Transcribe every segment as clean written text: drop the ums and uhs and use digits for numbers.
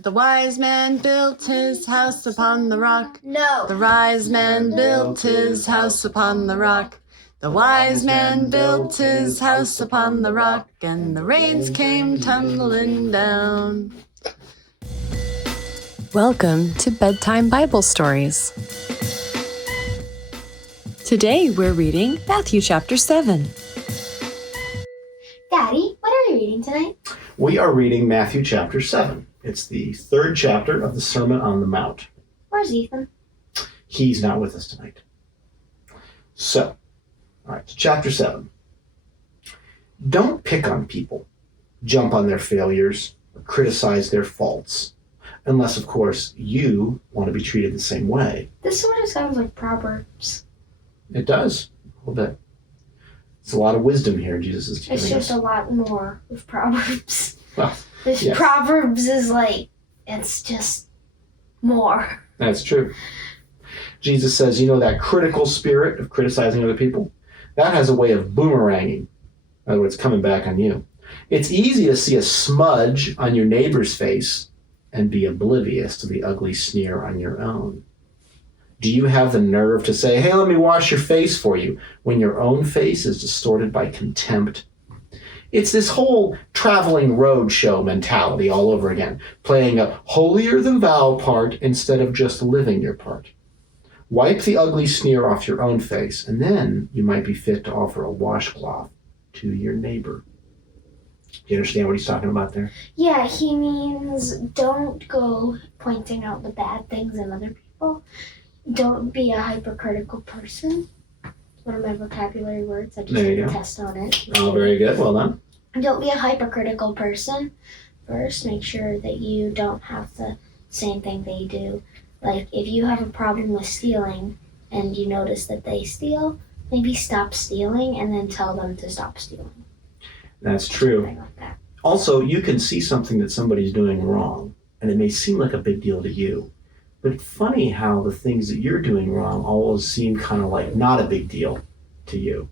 The wise man built his house upon the rock. No. The wise man built his house upon the rock. The wise man built his house upon the rock, and the rains came tumbling down. Welcome to Bedtime Bible Stories. Today we're reading Matthew chapter 7. Daddy, what are we reading tonight? We are reading Matthew chapter 7. It's the third chapter of the Sermon on the Mount. Where's Ethan? He's not with us tonight. So, all right, chapter 7. Don't pick on people, jump on their failures, or criticize their faults, unless, of course, you want to be treated the same way. This sort of sounds like Proverbs. It does, a little bit. It's a lot of wisdom here Jesus is giving us. It's just a lot more with Proverbs. Well, yes. Proverbs is like, it's just more. That's true. Jesus says, that critical spirit of criticizing other people, that has a way of boomeranging. In other words, coming back on you. It's easy to see a smudge on your neighbor's face and be oblivious to the ugly sneer on your own. Do you have the nerve to say, hey, let me wash your face for you, when your own face is distorted by contempt? It's this whole traveling roadshow mentality all over again, playing a holier-than-thou part instead of just living your part. Wipe the ugly sneer off your own face, and then you might be fit to offer a washcloth to your neighbor. Do you understand what he's talking about there? Yeah, he means don't go pointing out the bad things in other people. Don't be a hypercritical person. One of my vocabulary words. I just did a test on it. Oh, very good. Well done. Don't be a hypercritical person. First, make sure that you don't have the same thing they do. Like, if you have a problem with stealing and you notice that they steal, maybe stop stealing and then tell them to stop stealing. That's true. Something like that. Also, you can see something that somebody's doing wrong, and it may seem like a big deal to you. But it's funny how the things that you're doing wrong always seem kind of like not a big deal to you.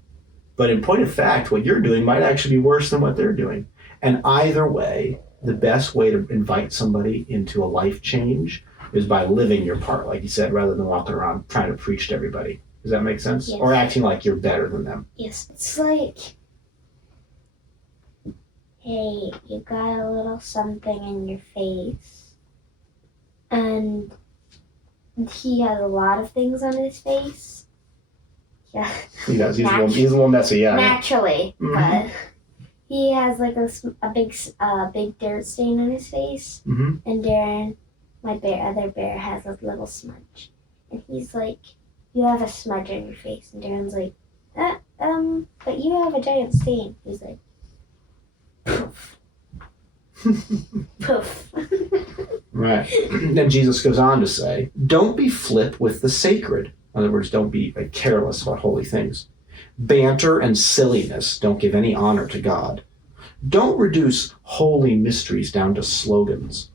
But in point of fact, what you're doing might actually be worse than what they're doing. And either way, the best way to invite somebody into a life change is by living your part, like you said, rather than walking around trying to preach to everybody. Does that make sense? Yes. Or acting like you're better than them. Yes. It's like, hey, you got a little something in your face. And he has a lot of things on his face. Yeah. He does. He's a little messy, yeah. Naturally, but he has like a big dirt stain on his face. Mm-hmm. And Darren, my other bear, has a little smudge. And he's like, you have a smudge on your face. And Darren's like, but you have a giant stain. He's like, poof. Poof. Right. Then Jesus goes on to say, don't be flip with the sacred. In other words, don't be careless about holy things. Banter and silliness don't give any honor to God. Don't reduce holy mysteries down to slogans.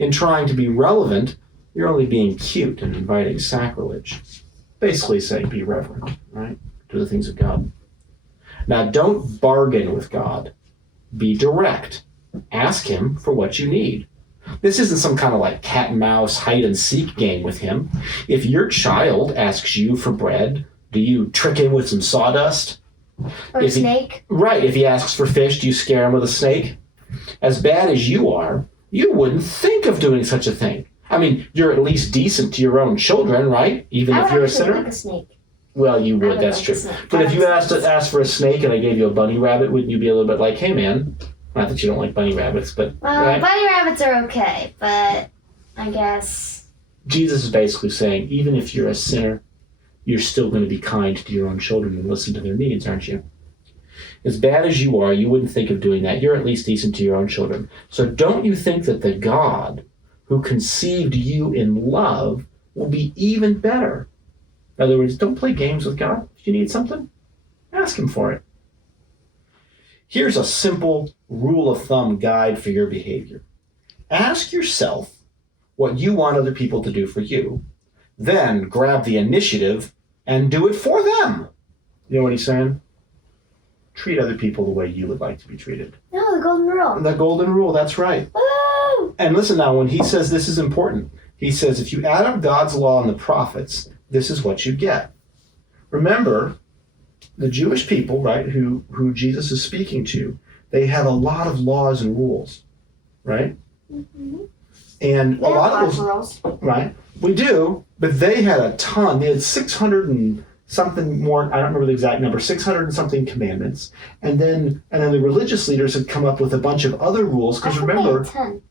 In trying to be relevant, you're only being cute and inviting sacrilege. Basically saying be reverent, right? Do the things of God. Now, don't bargain with God. Be direct. Ask him for what you need. This isn't some kind of like cat and mouse hide and seek game with him. If your child asks you for bread, do you trick him with some sawdust? Or a snake? Right. If he asks for fish, do you scare him with a snake? As bad as you are, you wouldn't think of doing such a thing. I mean, you're at least decent to your own children, right? Even if you're a sinner. I would like a snake. Well, you would. That's true. But if you asked for a snake and I gave you a bunny rabbit, wouldn't you be a little bit like, hey, man? Not that you don't like bunny rabbits, but... Well, right? Bunny rabbits are okay, but I guess... Jesus is basically saying, even if you're a sinner, you're still going to be kind to your own children and listen to their needs, aren't you? As bad as you are, you wouldn't think of doing that. You're at least decent to your own children. So don't you think that the God who conceived you in love will be even better? In other words, don't play games with God. If you need something, ask him for it. Here's a simple rule of thumb guide for your behavior. Ask yourself what you want other people to do for you. Then grab the initiative and do it for them. You know what he's saying? Treat other people the way you would like to be treated. No, the golden rule. The golden rule, that's right. Woo! And listen now, when he says this is important, he says if you add up God's law and the prophets, this is what you get. Remember, the Jewish people, right, who Jesus is speaking to, they have a lot of laws and rules, right? Mm-hmm. And a lot of those, rules. right? We do, but they had a ton. They had 600 and something more. I don't remember the exact number. 600 and something commandments, and then the religious leaders had come up with a bunch of other rules. Because remember, 10.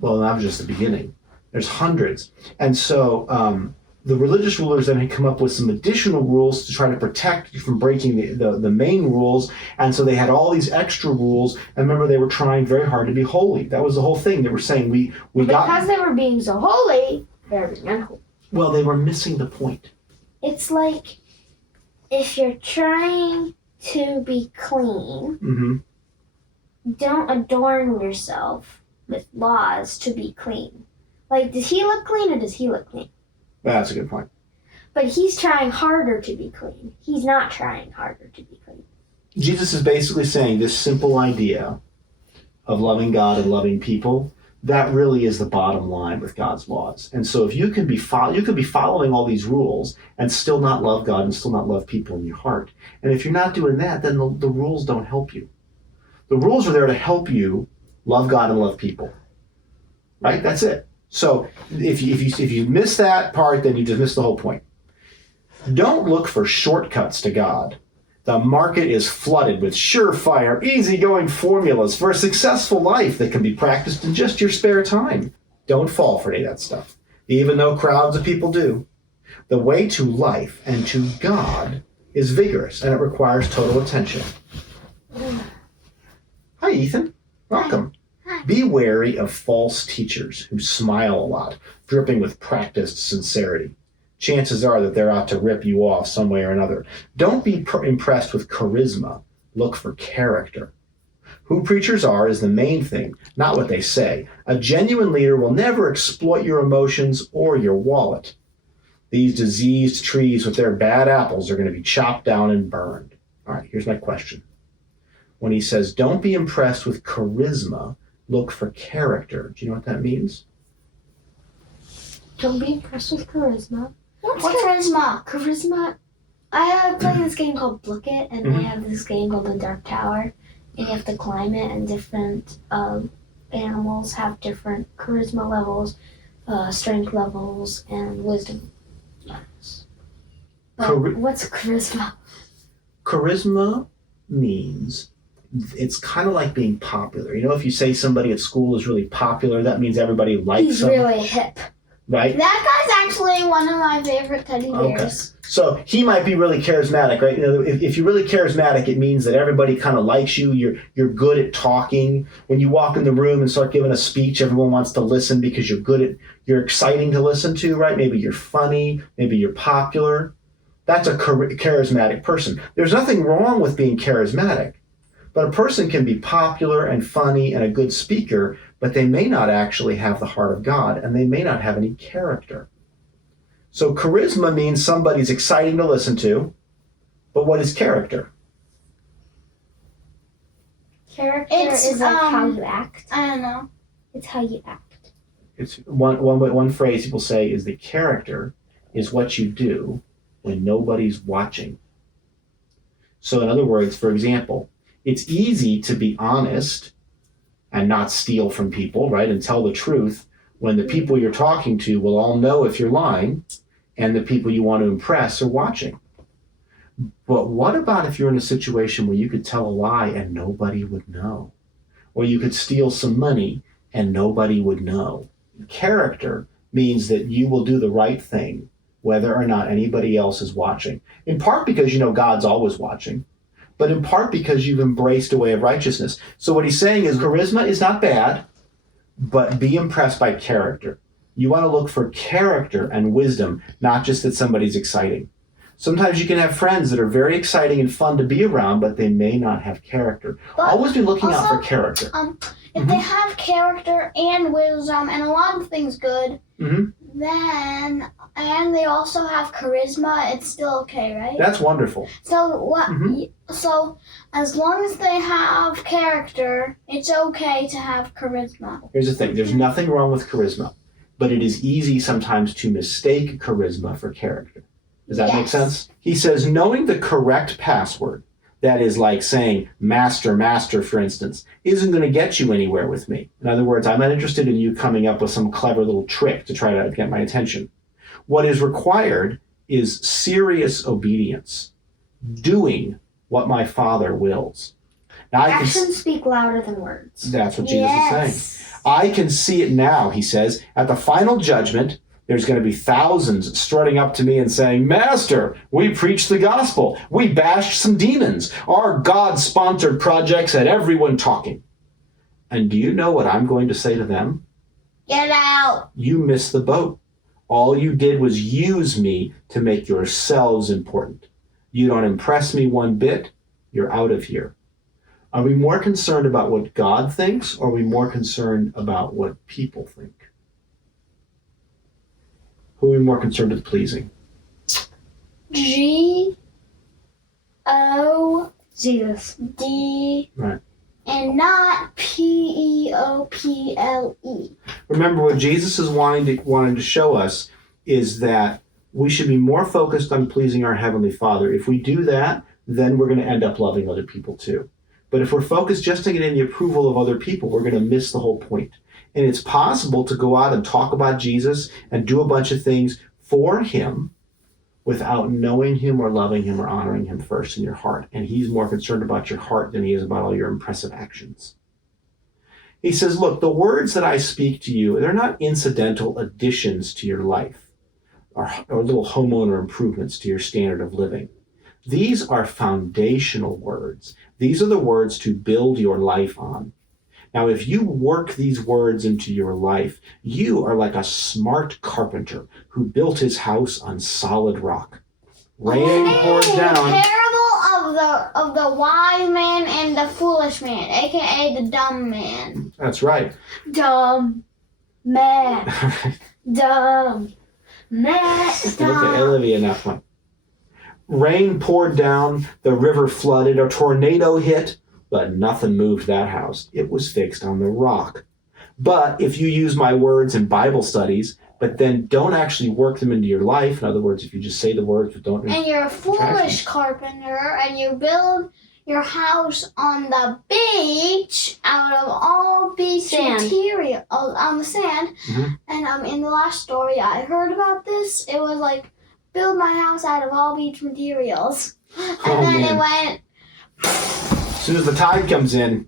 well, that was just the beginning. There's hundreds, and so the religious rulers then had come up with some additional rules to try to protect you from breaking the main rules. And so they had all these extra rules. And remember, they were trying very hard to be holy. That was the whole thing. They were saying because they were being so holy, they were being unholy. Well, they were missing the point. It's like if you're trying to be clean, Mm-hmm. don't adorn yourself with laws to be clean. Like, does he look clean or does he look clean? That's a good point. But he's trying harder to be clean. He's not trying harder to be clean. Jesus is basically saying this simple idea of loving God and loving people, that really is the bottom line with God's laws. And so if you can be following all these rules and still not love God and still not love people in your heart. And if you're not doing that, then the rules don't help you. The rules are there to help you love God and love people. Right? That's it. So if you miss that part, then you just miss the whole point. Don't look for shortcuts to God. The market is flooded with surefire, easygoing formulas for a successful life that can be practiced in just your spare time. Don't fall for any of that stuff, even though crowds of people do. The way to life and to God is vigorous, and it requires total attention. Hi, Ethan. Welcome. Hi. Be wary of false teachers who smile a lot, dripping with practiced sincerity. Chances are that they're out to rip you off some way or another. Don't be impressed with charisma. Look for character. Who preachers are is the main thing, not what they say. A genuine leader will never exploit your emotions or your wallet. These diseased trees with their bad apples are going to be chopped down and burned. All right, here's my question. When he says, don't be impressed with charisma, look for character. Do you know what that means? Don't be impressed with charisma. What's charisma? Charisma. I play this game called Book It, and they have this game called The Dark Tower, and you have to climb it, and different animals have different charisma levels, strength levels, and wisdom levels. But what's charisma? Charisma means it's kind of like being popular. You know, if you say somebody at school is really popular, that means everybody likes them. He's really hip. Right? That guy's actually one of my favorite teddy bears. Okay. So he might be really charismatic, right? You know, if you're really charismatic, it means that everybody kind of likes you. You're good at talking. When you walk in the room and start giving a speech, everyone wants to listen because you're exciting to listen to, right? Maybe you're funny. Maybe you're popular. That's a charismatic person. There's nothing wrong with being charismatic, but a person can be popular and funny and a good speaker, but they may not actually have the heart of God, and they may not have any character. So charisma means somebody's exciting to listen to, but what is character? Character It's, is like how you act. I don't know. It's how you act. It's one phrase people say is the character is what you do when nobody's watching. So in other words, for example, it's easy to be honest and not steal from people, right, and tell the truth when the people you're talking to will all know if you're lying and the people you want to impress are watching. But what about if you're in a situation where you could tell a lie and nobody would know? Or you could steal some money and nobody would know? Character means that you will do the right thing whether or not anybody else is watching. In part because you know God's always watching, but in part because you've embraced a way of righteousness. So what he's saying is charisma is not bad, but be impressed by character. You want to look for character and wisdom, not just that somebody's exciting. Sometimes you can have friends that are very exciting and fun to be around, but they may not have character. But Always be looking out also, for character. If they have character and wisdom and a lot of things good, Mhm. then and they also have charisma, it's still okay, right? That's wonderful. So what? Mhm. So as long as they have character, it's okay to have charisma. Here's the thing. There's nothing wrong with charisma, but it is easy sometimes to mistake charisma for character. Does that make Yes. sense? He says, knowing the correct password, that is like saying master, master, for instance, isn't going to get you anywhere with me. In other words, I'm not interested in you coming up with some clever little trick to try to get my attention. What is required is serious obedience, doing what my Father wills. Now, Actions speak louder than words. that's what Jesus is saying. I can see it now, he says. At the final judgment, there's going to be thousands strutting up to me and saying, Master, we preached the gospel. We bashed some demons. Our God-sponsored projects had everyone talking. And do you know what I'm going to say to them? Get out. You missed the boat. All you did was use me to make yourselves important. You don't impress me one bit. You're out of here. Are we more concerned about what God thinks, or are we more concerned about what people think? Who are we more concerned with pleasing? Jesus. G-O-D Right. and not P-E-O-P-L-E. Remember, what Jesus is wanting to show us is that we should be more focused on pleasing our Heavenly Father. If we do that, then we're going to end up loving other people too. But if we're focused just on getting the approval of other people, we're going to miss the whole point. And it's possible to go out and talk about Jesus and do a bunch of things for him without knowing him or loving him or honoring him first in your heart. And he's more concerned about your heart than he is about all your impressive actions. He says, look, the words that I speak to you, they're not incidental additions to your life or little homeowner improvements to your standard of living. These are foundational words. These are the words to build your life on. Now, if you work these words into your life, you are like a smart carpenter who built his house on solid rock. Rain poured down. Parable of the wise man and the foolish man, aka the dumb man. That's right. Dumb man. Dumb man. Look at Olivia in that point. Rain poured down, the river flooded, a tornado hit, but nothing moved that house. It was fixed on the rock. But if you use my words in Bible studies, but then don't actually work them into your life, in other words, if you just say the words but don't... And you're a foolish carpenter, and you build your house on the beach out of all beach Sand. material, on the sand. Mhm. And in the last story I heard about this, it was like, build my house out of all beach materials. And then man. it went, As soon as the tide comes in,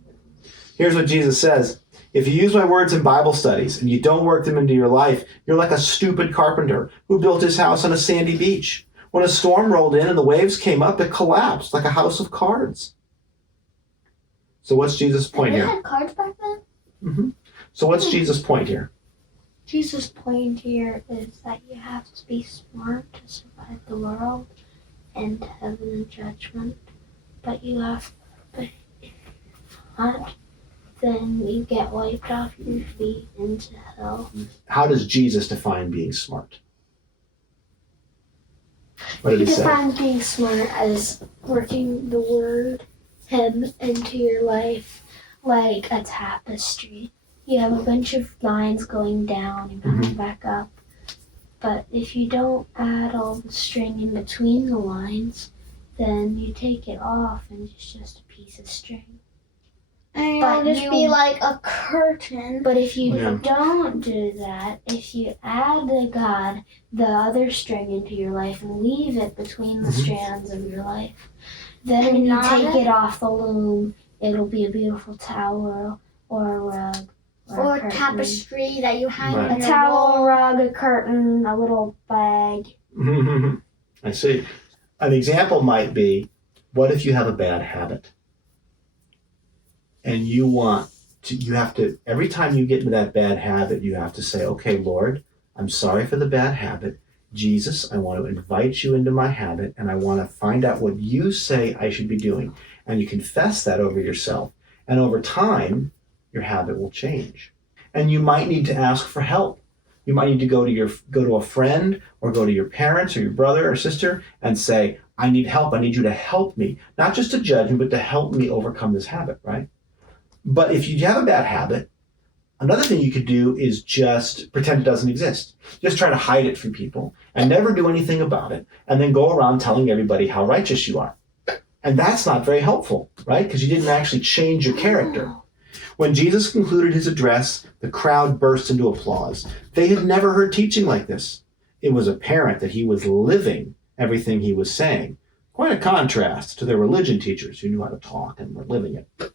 here's what Jesus says. If you use my words in Bible studies and you don't work them into your life, you're like a stupid carpenter who built his house on a sandy beach. When a storm rolled in and the waves came up, it collapsed like a house of cards. So what's Jesus' point they here? had cards back then? So what's Jesus' point here? Jesus' point here is that you have to be smart to survive the world and heaven and judgment. But if you're not, then you get wiped off your feet into hell. How does Jesus define being smart? What did he say? Define being smart as working the word him into your life like a tapestry. You have a bunch of lines going down and coming back up. But if you don't add all the string in between the lines, then you take it off and it's just a piece of string. And But it'll just you- be like a curtain. But if you Yeah. don't do that, if you add the other string into your life and leave it between the strands of your life, then And when you knot take it? it off the loom, it'll be a beautiful towel or a rug Or a a curtain. tapestry that you hang Right. on A your towel, wall. a rug, a curtain, a little bag. I see. An example might be, what if you have a bad habit? And you have to, every time you get into that bad habit, you have to say, okay, Lord, I'm sorry for the bad habit. Jesus, I want to invite you into my habit, and I want to find out what you say I should be doing. And you confess that over yourself. And over time, your habit will change. And you might need to ask for help. You might need to go to a friend or go to your parents or your brother or sister and say, I need help. I need you to help me. Not just to judge me, but to help me overcome this habit, right? But if you have a bad habit, another thing you could do is just pretend it doesn't exist. Just try to hide it from people and never do anything about it, and then go around telling everybody how righteous you are. And that's not very helpful, right? Because you didn't actually change your character. When Jesus concluded his address, the crowd burst into applause. They had never heard teaching like this. It was apparent that he was living everything he was saying. Quite a contrast to their religion teachers who knew how to talk and were living it.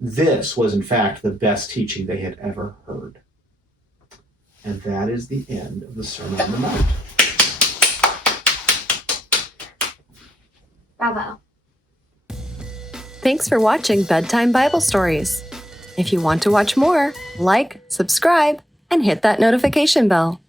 This was, in fact, the best teaching they had ever heard. And that is the end of the Sermon on the Mount. Bravo. Thanks for watching Bedtime Bible Stories. If you want to watch more, like, subscribe, and hit that notification bell.